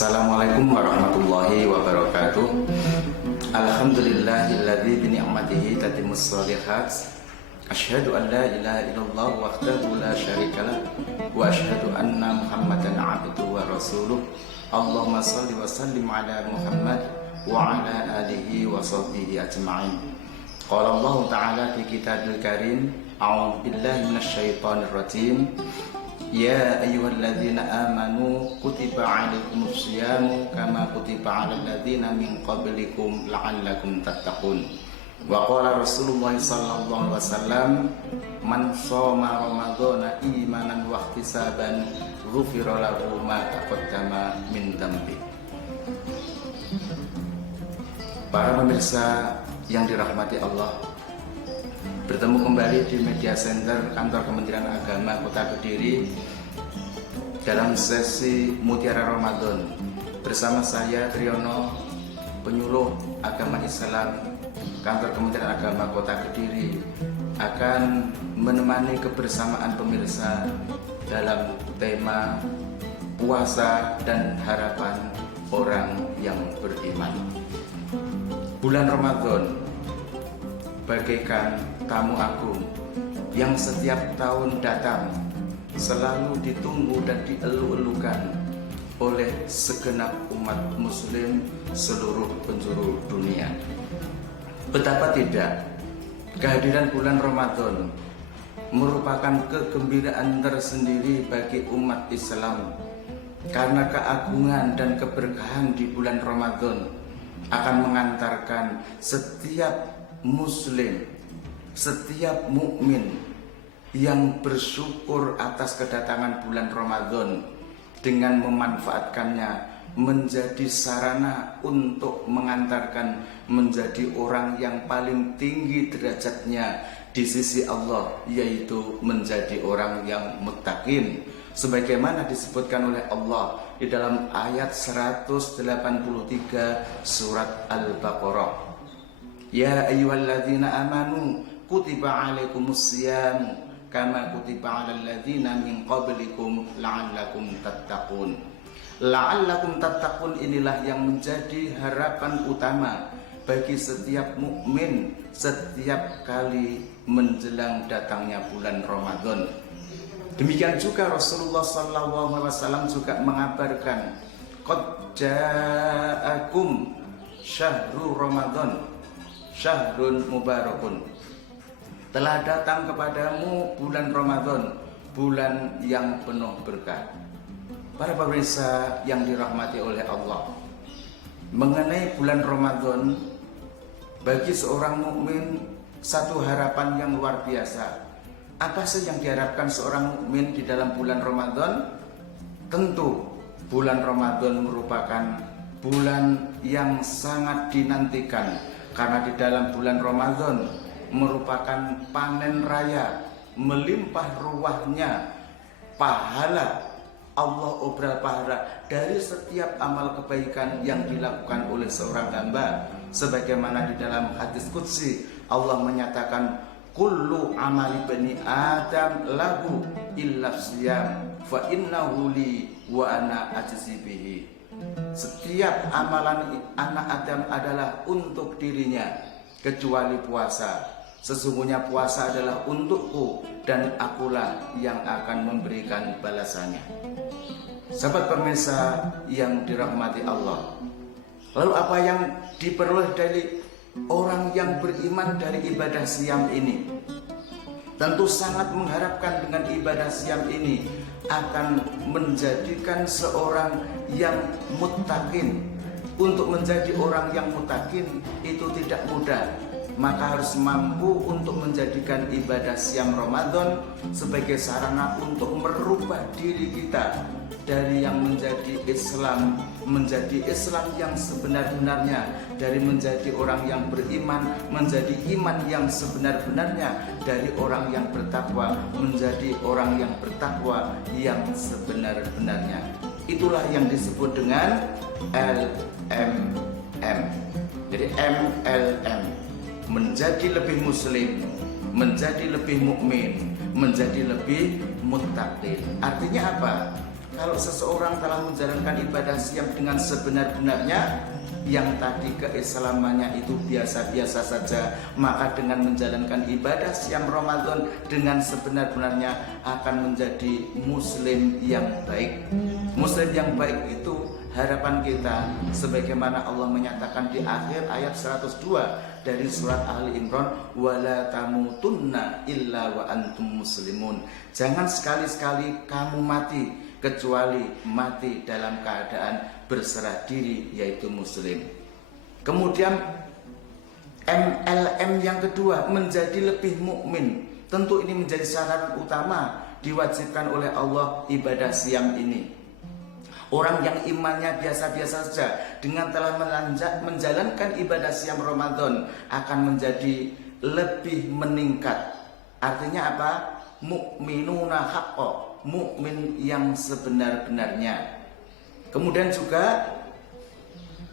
Assalamualaikum warahmatullahi wabarakatuh. Alhamdulillahilladzi bi ni'matihi tatimmus shalihat. Asyhadu an la ilaha illallah wahdahu la syarikalah wa asyhadu anna Muhammadan 'abduhu wa rasuluh. Allahumma shalli wa sallim ala Muhammad wa ala alihi wa sahbihi ajma'in. Qala Allah ta'ala fi kitabil karim, a'udzu billahi minasyaitonir rajim. Ya ayyuhalladzina amanu kutiba 'alaikumus syiyamu kama kutiba 'alal ladzina min qablikum la'allakum tattaqun. Wa qala Rasulullah sallallahu alaihi wasallam, man shoma ramadhana imanan wa ihtisaban ghufira lahu ma taqaddama min dhanbi. Para pemirsa yang dirahmati Allah, bertemu kembali di Media Center Kantor Kementerian Agama Kota Kediri dalam sesi Mutiara Ramadan bersama saya Triyono, penyuluh agama Islam Kantor Kementerian Agama Kota Kediri, akan menemani kebersamaan pemirsa dalam tema puasa dan harapan orang yang beriman. Bulan Ramadan bagaikan tamu agung yang setiap tahun datang, selalu ditunggu dan dielu-elukan oleh segenap umat muslim seluruh penjuru dunia. Betapa tidak, kehadiran bulan Ramadan merupakan kegembiraan tersendiri bagi umat Islam, karena keagungan dan keberkahan di bulan Ramadan akan mengantarkan setiap muslim, setiap mukmin yang bersyukur atas kedatangan bulan Ramadan dengan memanfaatkannya menjadi sarana untuk mengantarkan menjadi orang yang paling tinggi derajatnya di sisi Allah, yaitu menjadi orang yang muttaqin, sebagaimana disebutkan oleh Allah di dalam ayat 183 surat Al-Baqarah. Ya ayyuhalladzina amanu kutiba 'alaikumus syiyamu kama kutiba 'alal ladzina min qablikum la'allakum tattaqun. La'allakum tattaqun inilah yang menjadi harapan utama bagi setiap mukmin setiap kali menjelang datangnya bulan Ramadan. Demikian juga Rasulullah sallallahu alaihi wasallam juga mengabarkan, qad ja'akum syahrul Ramadan syahrun mubarakun. Telah datang kepadamu bulan Ramadan, bulan yang penuh berkah. Para pemirsa yang dirahmati oleh Allah, mengenai bulan Ramadan, bagi seorang mukmin satu harapan yang luar biasa. Apa sih yang diharapkan seorang mukmin di dalam bulan Ramadan? Tentu bulan Ramadan merupakan bulan yang sangat dinantikan, karena di dalam bulan Ramadan merupakan panen raya, melimpah ruahnya pahala Allah, obral pahala dari setiap amal kebaikan yang dilakukan oleh seorang hamba, sebagaimana di dalam hadis qudsi Allah menyatakan, kullu amali bani adam lahu illa siyam fa innahu li wa ana ajzi bihi. Setiap amalan anak Adam adalah untuk dirinya kecuali puasa. Sesungguhnya puasa adalah untukku dan akulah yang akan memberikan balasannya. Sahabat pemirsa yang dirahmati Allah, lalu apa yang diperoleh dari orang yang beriman dari ibadah siam ini? Tentu sangat mengharapkan dengan ibadah siam ini akan menjadikan seorang yang muttaqin. Untuk menjadi orang yang muttaqin itu tidak mudah, maka harus mampu untuk menjadikan ibadah siam Ramadan sebagai sarana untuk merubah diri kita dari yang menjadi Islam menjadi Islam yang sebenar-benarnya, dari menjadi orang yang beriman menjadi iman yang sebenar-benarnya, dari orang yang bertakwa menjadi orang yang bertakwa yang sebenar-benarnya. Itulah yang disebut dengan LMM. Jadi MLM, menjadi lebih muslim, menjadi lebih mukmin, menjadi lebih muttaqin. Artinya apa? kalau seseorang telah menjalankan ibadah siam dengan sebenar-benarnya, yang tadi keislamannya itu biasa-biasa saja, maka dengan menjalankan ibadah siam Ramadan dengan sebenar-benarnya akan menjadi muslim yang baik. Muslim yang baik itu harapan kita, sebagaimana Allah menyatakan di akhir ayat 102 dari surat Ali Imran, wala tamutunna illa wa antum muslimun. Jangan sekali-sekali kamu mati kecuali mati dalam keadaan berserah diri, yaitu muslim. Kemudian MLM yang kedua, menjadi lebih mukmin. Tentu ini menjadi syarat utama diwajibkan oleh Allah ibadah siam ini. Orang yang imannya biasa-biasa saja dengan telah menjalankan ibadah siam Ramadan akan menjadi lebih meningkat. Artinya apa? Mukminuna haqqo, mukmin yang sebenar-benarnya. Kemudian juga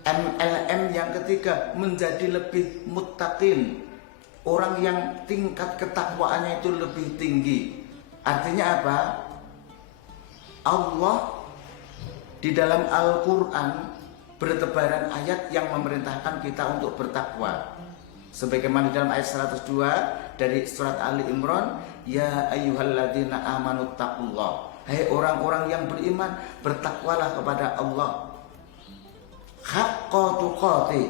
MLM yang ketiga, menjadi lebih muttaqin, orang yang tingkat ketakwaannya itu lebih tinggi. Artinya apa? Allah di dalam Al-Quran bertebaran ayat yang memerintahkan kita untuk bertakwa. Sebagaimana dalam ayat 102 dari surat Ali Imran, ya ayyuhalladzina amanu taqullah, hai orang-orang yang beriman, bertakwalah kepada Allah haqqa tuqati,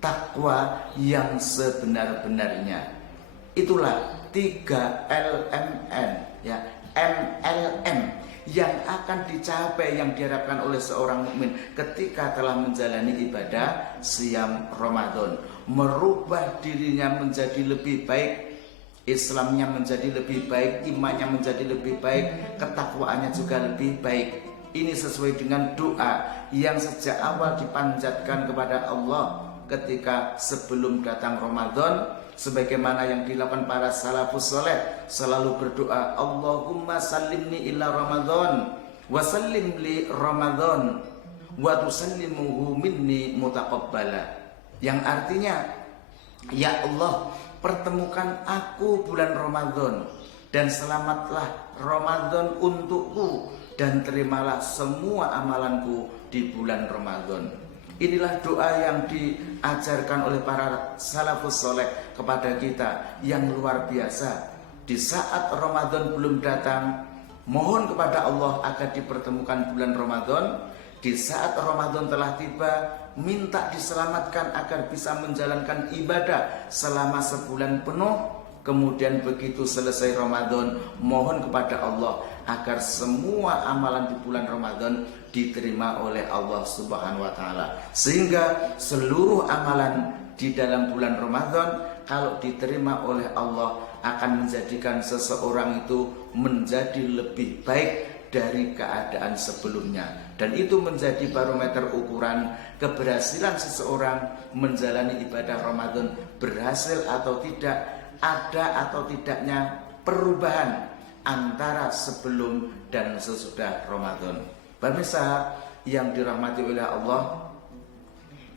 takwa yang sebenar-benarnya. Itulah 3 LMN, ya, MLM yang akan dicapai, yang diharapkan oleh seorang mukmin ketika telah menjalani ibadah siam Ramadan. Merubah dirinya menjadi lebih baik, Islamnya menjadi lebih baik, imannya menjadi lebih baik, ketakwaannya juga lebih baik. Ini sesuai dengan doa yang sejak awal dipanjatkan kepada Allah ketika sebelum datang Ramadan, sebagaimana yang dilakukan para salafus saleh, selalu berdoa, Allahumma sallimni ila Ramadan wa sallim li Ramadan wa tusallimuhu minni mutaqabbala. Yang artinya, ya Allah, pertemukan aku bulan Ramadan dan selamatlah Ramadan untukku, dan terimalah semua amalanku di bulan Ramadan. Inilah doa yang diajarkan oleh para salafus soleh kepada kita yang luar biasa. Di saat Ramadan belum datang, mohon kepada Allah agar dipertemukan bulan Ramadan. Di saat Ramadan telah tiba, minta diselamatkan agar bisa menjalankan ibadah selama sebulan penuh. Kemudian begitu selesai Ramadan, mohon kepada Allah agar semua amalan di bulan Ramadan diterima oleh Allah Subhanahu wa taala. Sehingga seluruh amalan di dalam bulan Ramadan kalau diterima oleh Allah akan menjadikan seseorang itu menjadi lebih baik dari keadaan sebelumnya, dan itu menjadi barometer ukuran keberhasilan seseorang menjalani ibadah Ramadan, berhasil atau tidak, ada atau tidaknya perubahan antara sebelum dan sesudah Ramadan. Pemirsa yang dirahmati oleh Allah,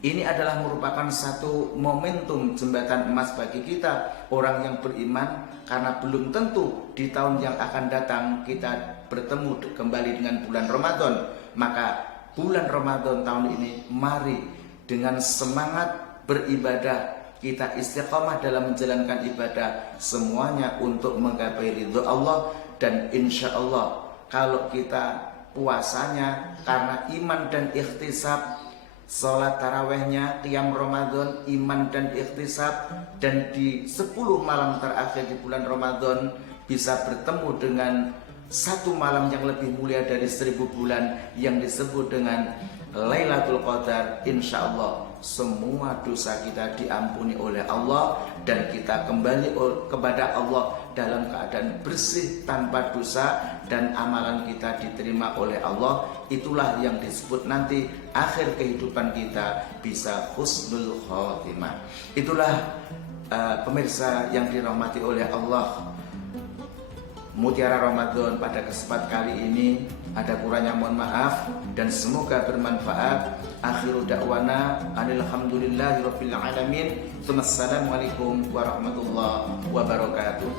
ini adalah merupakan satu momentum jembatan emas bagi kita orang yang beriman, karena belum tentu di tahun yang akan datang kita bertemu kembali dengan bulan Ramadan. Maka bulan Ramadan tahun ini, mari dengan semangat beribadah kita istiqamah dalam menjalankan ibadah, semuanya untuk menggapai ridho Allah. Dan insya Allah kalau kita puasanya karena iman dan ikhtisab, sholat tarawehnya, qiyam Ramadan, iman dan ikhtisab, dan di 10 malam terakhir di bulan Ramadan bisa bertemu dengan satu malam yang lebih mulia dari 1000 bulan yang disebut dengan Lailatul Qadar. Insya Allah semua dosa kita diampuni oleh Allah dan kita kembali kepada Allah dalam keadaan bersih tanpa dosa, dan amalan kita diterima oleh Allah. Itulah yang disebut nanti akhir kehidupan kita bisa husnul khotimah. Itulah pemirsa yang dirahmati oleh Allah, Mutiara Ramadan pada kesempatan kali ini. Ada kurangnya mohon maaf dan semoga bermanfaat. Akhiru da'wana alhamdulillahirabbil alamin. Assalamualaikum warahmatullahi wabarakatuh.